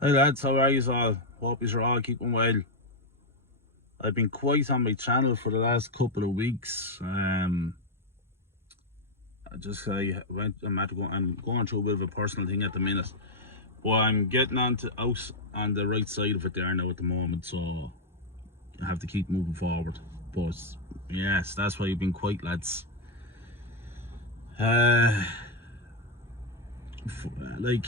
Hey lads, how are you all? Hope you're all keeping well. I've been quiet on my channel for the last couple of weeks. I'm going through a bit of a personal thing at the minute, but I'm getting out on the right side of it there now at the moment, so I have to keep moving forward. But yes, that's why you've been quiet, lads. Uh, like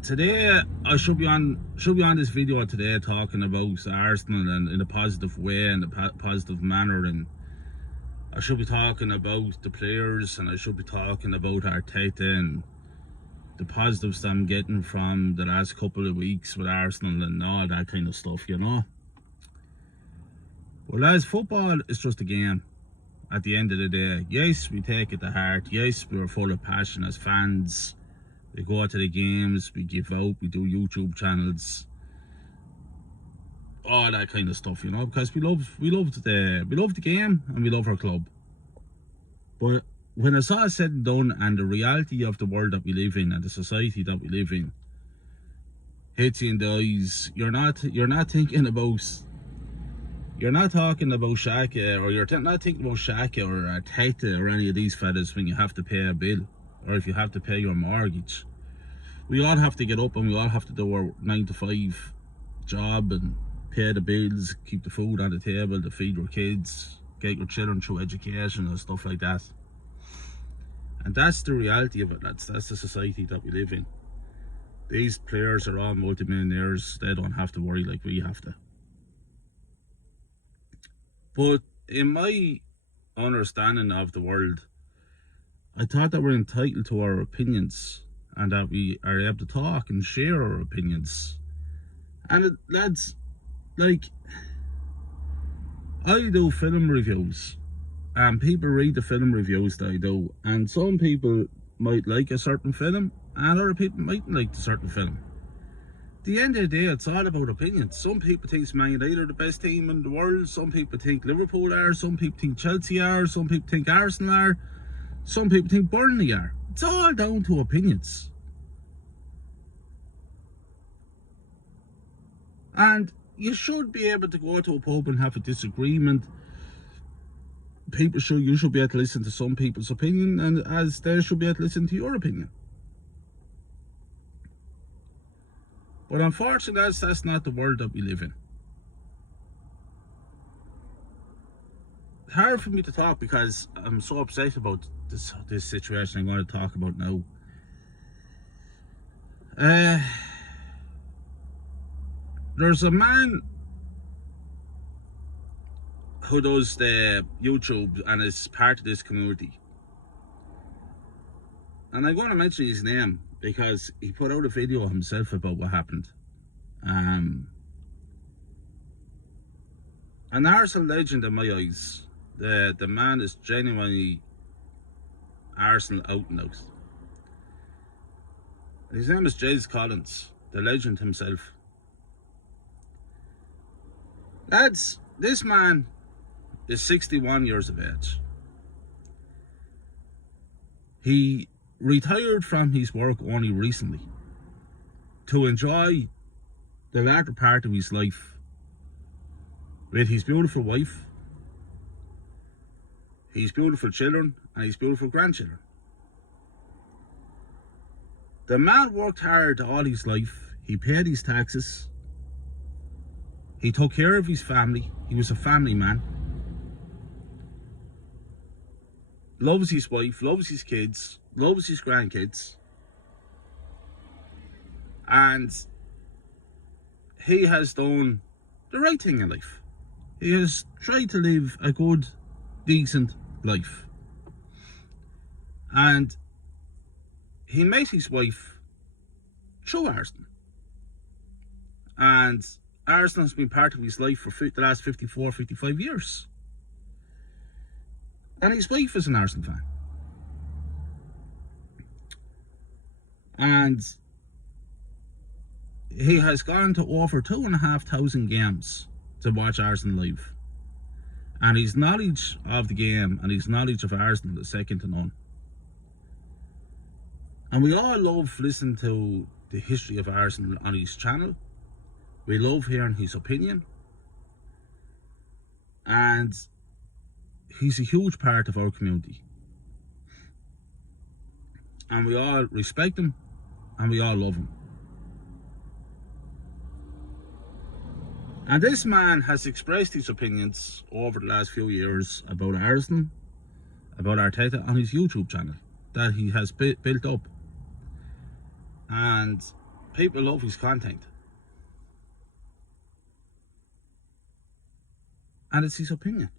today, I should be on this video today talking about Arsenal and in a positive way and a positive manner, and I should be talking about the players, and I should be talking about Arteta and the positives that I'm getting from the last couple of weeks with Arsenal and all that kind of stuff, you know. Well, as football is just a game at the end of the day. Yes, we take it to heart. Yes, we're full of passion as fans. We go to the games, we give out, we do YouTube channels, all that kind of stuff, you know, because we love the game and we love our club. But when it's all said and done, and the reality of the world that we live in and the society that we live in hits you in the eyes, you're not thinking about, you're not talking about Xhaka, or you're not thinking about Xhaka or Arteta or any of these fellas when you have to pay a bill, or if you have to pay your mortgage. We all have to get up and we all have to do our 9 to 5 job and pay the bills, keep the food on the table, to feed your kids, get your children through education and stuff like that. And that's the reality of it, lads. That's the society that we live in. These players are all multimillionaires. They don't have to worry like we have to. But in my understanding of the world, I thought that we're entitled to our opinions and that we are able to talk and share our opinions. And lads, like, I do film reviews and people read the film reviews that I do, and some people might like a certain film and other people mightn't like the certain film. At the end of the day, it's all about opinions. Some people think Man United are the best team in the world, some people think Liverpool are, some people think Chelsea are, some people think Arsenal are, some people think Burnley are. It's all down to opinions. And you should be able to go to a pub and have a disagreement. You should be able to listen to some people's opinion, and as they should be able to listen to your opinion. But unfortunately, that's not the world that we live in. It's hard for me to talk because I'm so upset about this situation I'm going to talk about now. There's a man who does the YouTube and is part of this community, and I'm going to mention his name because he put out a video himself about what happened. An Arsenal legend in my eyes. The man is genuinely Arsenal out and out. His name is Jez Collins, the legend himself. Lads, this man is 61 years of age. He retired from his work only recently to enjoy the latter part of his life with his beautiful wife, his beautiful children, and his beautiful grandchildren. The man worked hard all his life. He paid his taxes. He took care of his family. He was a family man. Loves his wife, loves his kids, loves his grandkids. And he has done the right thing in life. He has tried to live a good, decent life. And he met his wife through Arsenal. And Arsenal has been part of his life for the last 54, 55 years. And his wife is an Arsenal fan. And he has gone to over 2,500 games to watch Arsenal live. And his knowledge of the game and his knowledge of Arsenal is second to none. And we all love listening to the history of Arsenal on his channel. We love hearing his opinion. And he's a huge part of our community. And we all respect him and we all love him. And this man has expressed his opinions over the last few years about Arsenal, about Arteta on his YouTube channel that he has built up. And people love his content. And it's his opinion.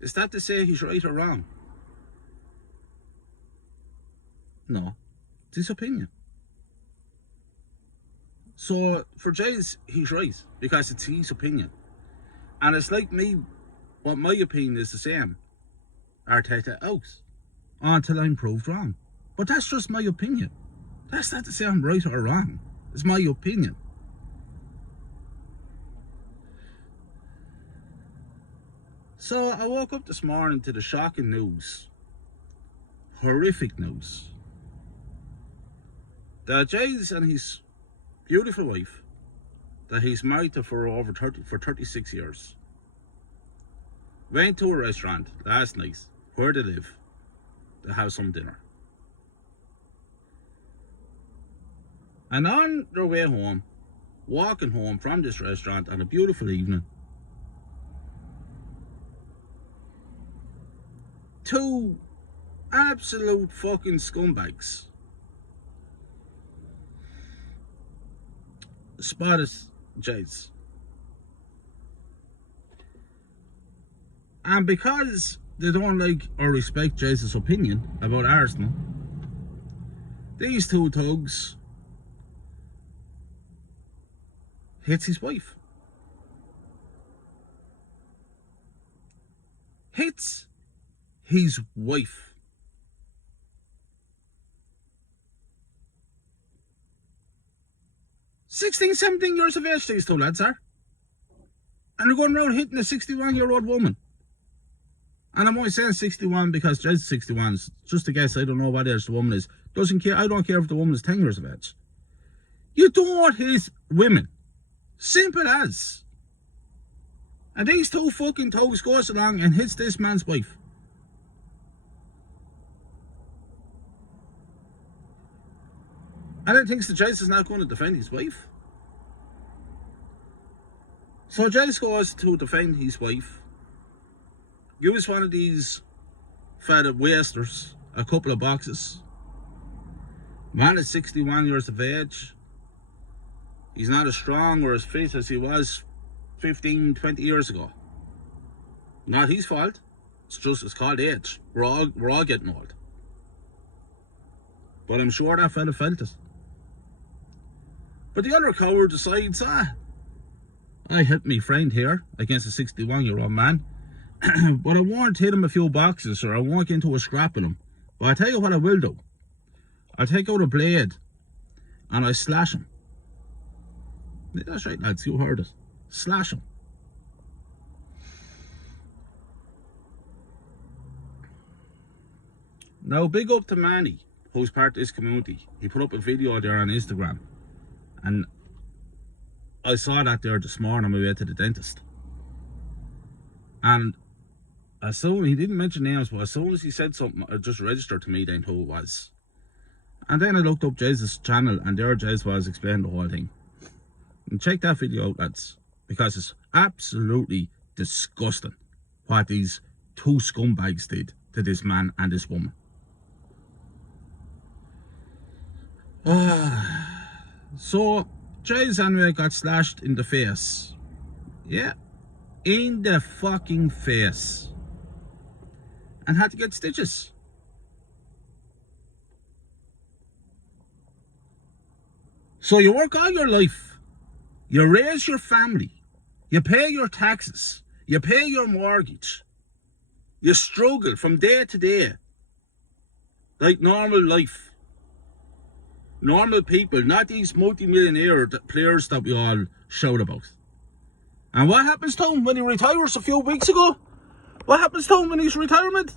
Is that to say he's right or wrong? No, it's his opinion. So for Jays, he's right because it's his opinion. And it's like me, what my opinion is the same. Arteta out until I'm proved wrong. But that's just my opinion. That's not to say I'm right or wrong. It's my opinion. So I woke up this morning to the shocking news, horrific news, that Jays and his beautiful wife, that he's married to for 36 years, went to a restaurant last night where they live to have some dinner. And on their way home, walking home from this restaurant on a beautiful evening, two absolute fucking scumbags spotted Jays. And because they don't like or respect Jays' opinion about Arsenal, these two thugs hits his wife. Hits his wife. "16, 17 years of age these two lads are. And they're going around hitting a 61-year-old woman. And I'm only saying 61 because Jay's 61. Just a guess, I don't know what age the woman is. Doesn't care. I don't care if the woman is 10 years of age. You don't hit women. Simple as. And these two fucking thugs goes along and hits this man's wife. And then thinks the Jace is not going to defend his wife. So Jace goes to defend his wife. Gives one of these fat wasters a couple of boxes. Man is 61 years of age. He's not as strong or as fit as he was 15, 20 years ago. Not his fault. It's called age. We're all getting old. But I'm sure that fella felt it. But the other coward decides, I helped me friend here against a 61-year-old man. But I won't hit him a few boxes or I won't get into a scrap with him. But I'll tell you what I will do. I'll take out a blade and I slash him. That's right, lads, you heard it. Slash him. Now, big up to Manny, who's part of this community. He put up a video there on Instagram. And I saw that there this morning on my way to the dentist. And as soon, he didn't mention names, but as soon as he said something, it just registered to me then who it was. And then I looked up Jay's channel and there Jay's was explaining the whole thing. And check that video out, lads, because it's absolutely disgusting what these two scumbags did to this man and this woman. So Jay's anyway got slashed in the face. Yeah, in the fucking face. And had to get stitches. So you work all your life. You raise your family. You pay your taxes. You pay your mortgage. You struggle from day to day. Like normal life. Normal people, not these multi-millionaire players that we all shout about. And what happens to him when he retires a few weeks ago? What happens to him in his retirement?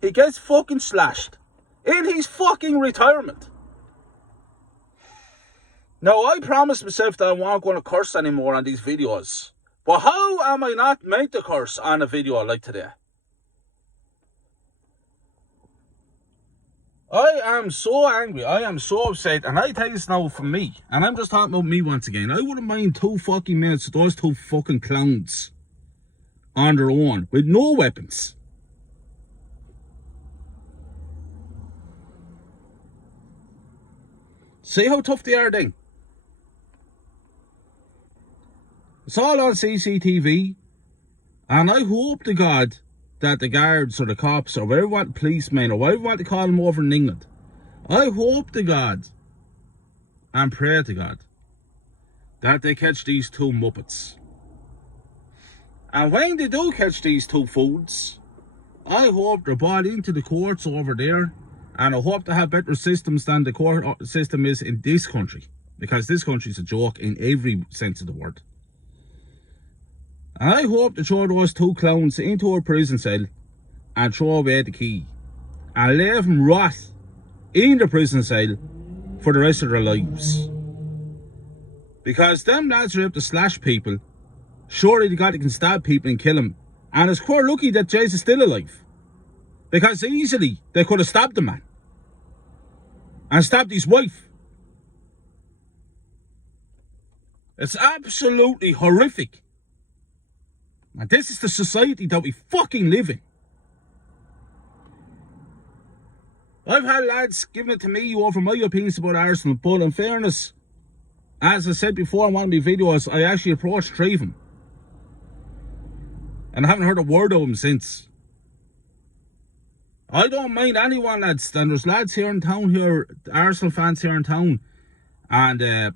He gets fucking slashed. In his fucking retirement. Now, I promised myself that I wasn't going to curse anymore on these videos. But how am I not meant to curse on a video like today? I am so angry, I am so upset, and I tell you this now from me, and I'm just talking about me once again. I wouldn't mind 2 fucking minutes with those 2 fucking clowns on their own, with no weapons. See how tough they are then? It's all on CCTV, and I hope to God that the guards or the cops or whatever you want, policemen or whatever you want to call them over in England, I hope to God and pray to God that they catch these 2 muppets. And when they do catch these 2 fools, I hope they're brought into the courts over there, and I hope they have better systems than the court system is in this country, because this country is a joke in every sense of the word. And I hope to throw those 2 clowns into a prison cell and throw away the key and leave them rot in the prison cell for the rest of their lives. Because them lads are able to slash people. Surely they got to can stab people and kill them. And it's quite lucky that Jay's is still alive. Because easily they could have stabbed the man. And stabbed his wife. It's absolutely horrific. And this is the society that we fucking live in. I've had lads giving it to me over my opinions about Arsenal, but in fairness, as I said before in one of my videos, I actually approached 3 of them. And I haven't heard a word of them since. I don't mind anyone, lads. And there's lads here in town here, Arsenal fans here in town. And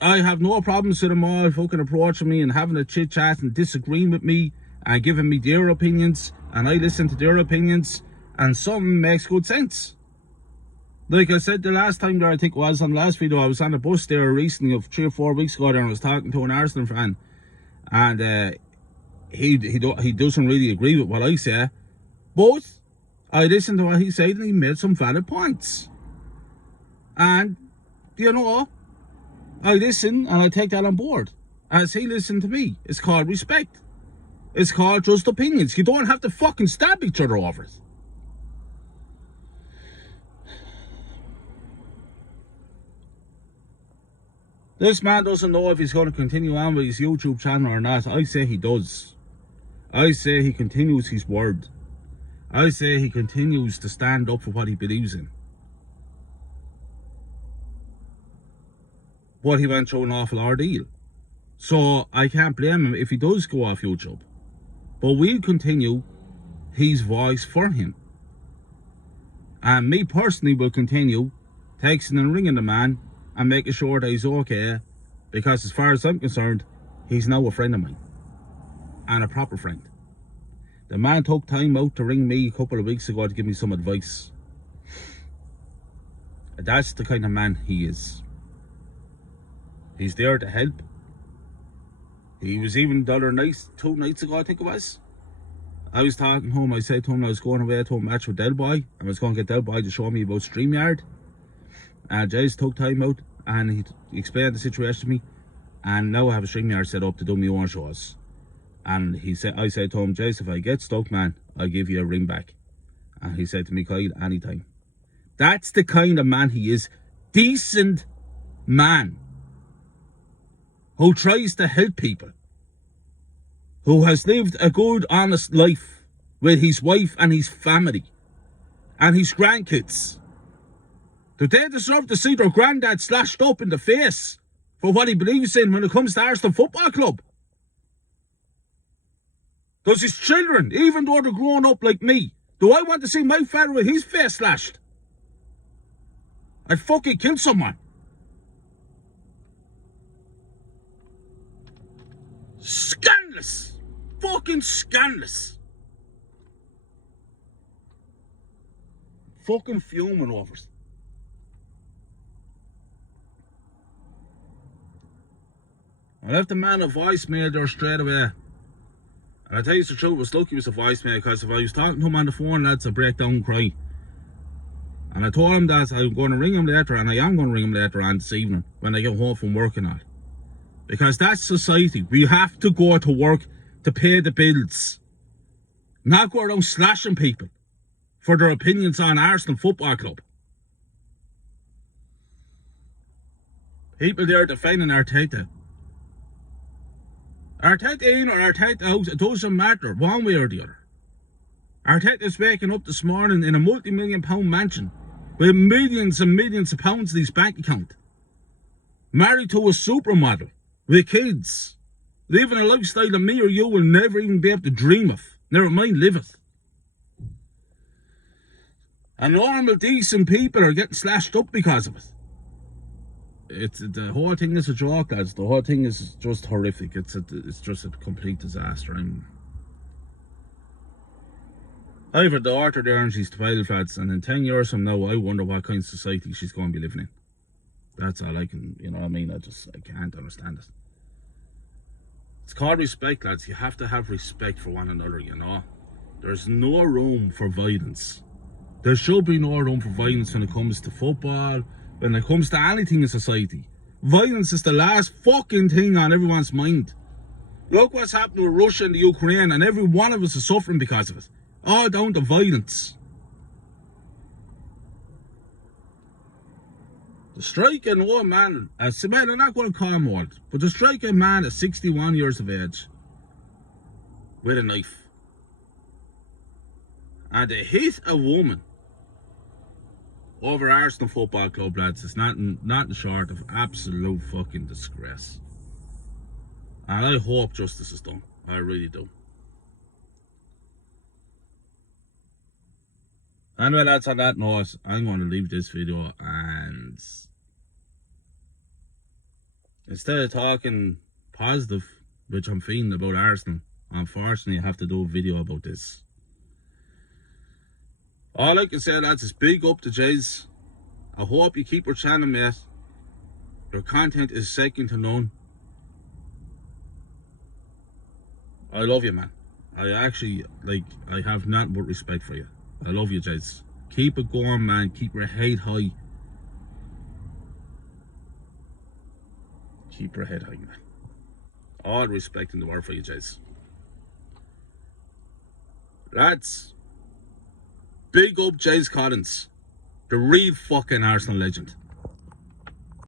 I have no problems with them all fucking approaching me and having a chit chat and disagreeing with me and giving me their opinions, and I listen to their opinions, and some makes good sense. Like I said the last time there, I think it was on the last video, I was on a bus there recently of 3 or 4 weeks ago there, and I was talking to an Arsenal fan, and he doesn't really agree with what I say, but I listened to what he said and he made some valid points. And you know, I listen and I take that on board as he listened to me. It's called respect. It's called just opinions. You don't have to fucking stab each other over it. This man doesn't know if he's going to continue on with his YouTube channel or not. I say he does. I say he continues his word. I say he continues to stand up for what he believes in. But he went through an awful ordeal. So I can't blame him if he does go off YouTube. But we'll continue his voice for him. And me personally will continue texting and ringing the man and making sure that he's okay. Because as far as I'm concerned, he's now a friend of mine. And a proper friend. The man took time out to ring me a couple of weeks ago to give me some advice. That's the kind of man he is. He's there to help. He was even the other night, 2 nights ago I think it was. I was talking to him, I said to him I was going away to a match with Del Boy. I was going to get Del Boy to show me about StreamYard. And Jace took time out and he explained the situation to me. And now I have a StreamYard set up to do my own shows. And I said to him, Jace, if I get stuck, man, I'll give you a ring back. And he said to me, Kyle, anytime. That's the kind of man he is. Decent man. Who tries to help people. Who has lived a good, honest life with his wife and his family. And his grandkids. Do they deserve to see their granddad slashed up in the face for what he believes in when it comes to Arsenal Football Club? Does his children, even though they're grown up like me, do I want to see my father with his face slashed? I'd fucking kill someone. Scandalous. Fucking scandalous. Fucking fuming over it. I left the man a voicemail there straight away. And I tell you the truth, it was lucky it was a voicemail, because if I was talking to him on the phone, lads, I'd break down and cry. And I told him that I'm going to ring him later, and I am going to ring him later on this evening when I get home from work and all. Because that's society. We have to go to work to pay the bills. Not go around slashing people for their opinions on Arsenal Football Club. People there defending Arteta. Arteta in or Arteta out, it doesn't matter, one way or the other. Arteta's waking up this morning in a multi-million-pound mansion with millions and millions of pounds in his bank account. Married to a supermodel, with kids. Living a lifestyle that me or you will never even be able to dream of. Never mind live it. And normal, decent people are getting slashed up because of it. The whole thing is a joke, lads. The whole thing is just horrific. It's just a complete disaster. I've heard the daughter there and she's 12, lads, and in 10 years from now, I wonder what kind of society she's going to be living in. That's all I can, you know what I mean? I can't understand it. It's called respect, lads. You have to have respect for one another, you know. There's no room for violence. There should be no room for violence when it comes to football, when it comes to anything in society. Violence is the last fucking thing on everyone's mind. Look what's happening with Russia and the Ukraine, and every one of us is suffering because of it. All down to violence. The striking old man, I'm not going to call him old, but the striking man is 61 years of age with a knife. And to hit a woman over Arsenal Football Club, lads, it's nothing short of absolute fucking disgrace. And I hope justice is done. I really do. Anyway, lads, on that note, I'm going to leave this video, and instead of talking positive, which I'm feeling about Arsenal, unfortunately I have to do a video about this. All I can say, lads, is big up to Jays. I hope you keep your channel, mate. Your content is second to none. I love you, man. I have nothing but respect for you. I love you, Jays. Keep it going, man. Keep your head high. Keep your head high, man. All respect in the world for you, Jays. Lads, big up Jays Collins, the real fucking Arsenal legend.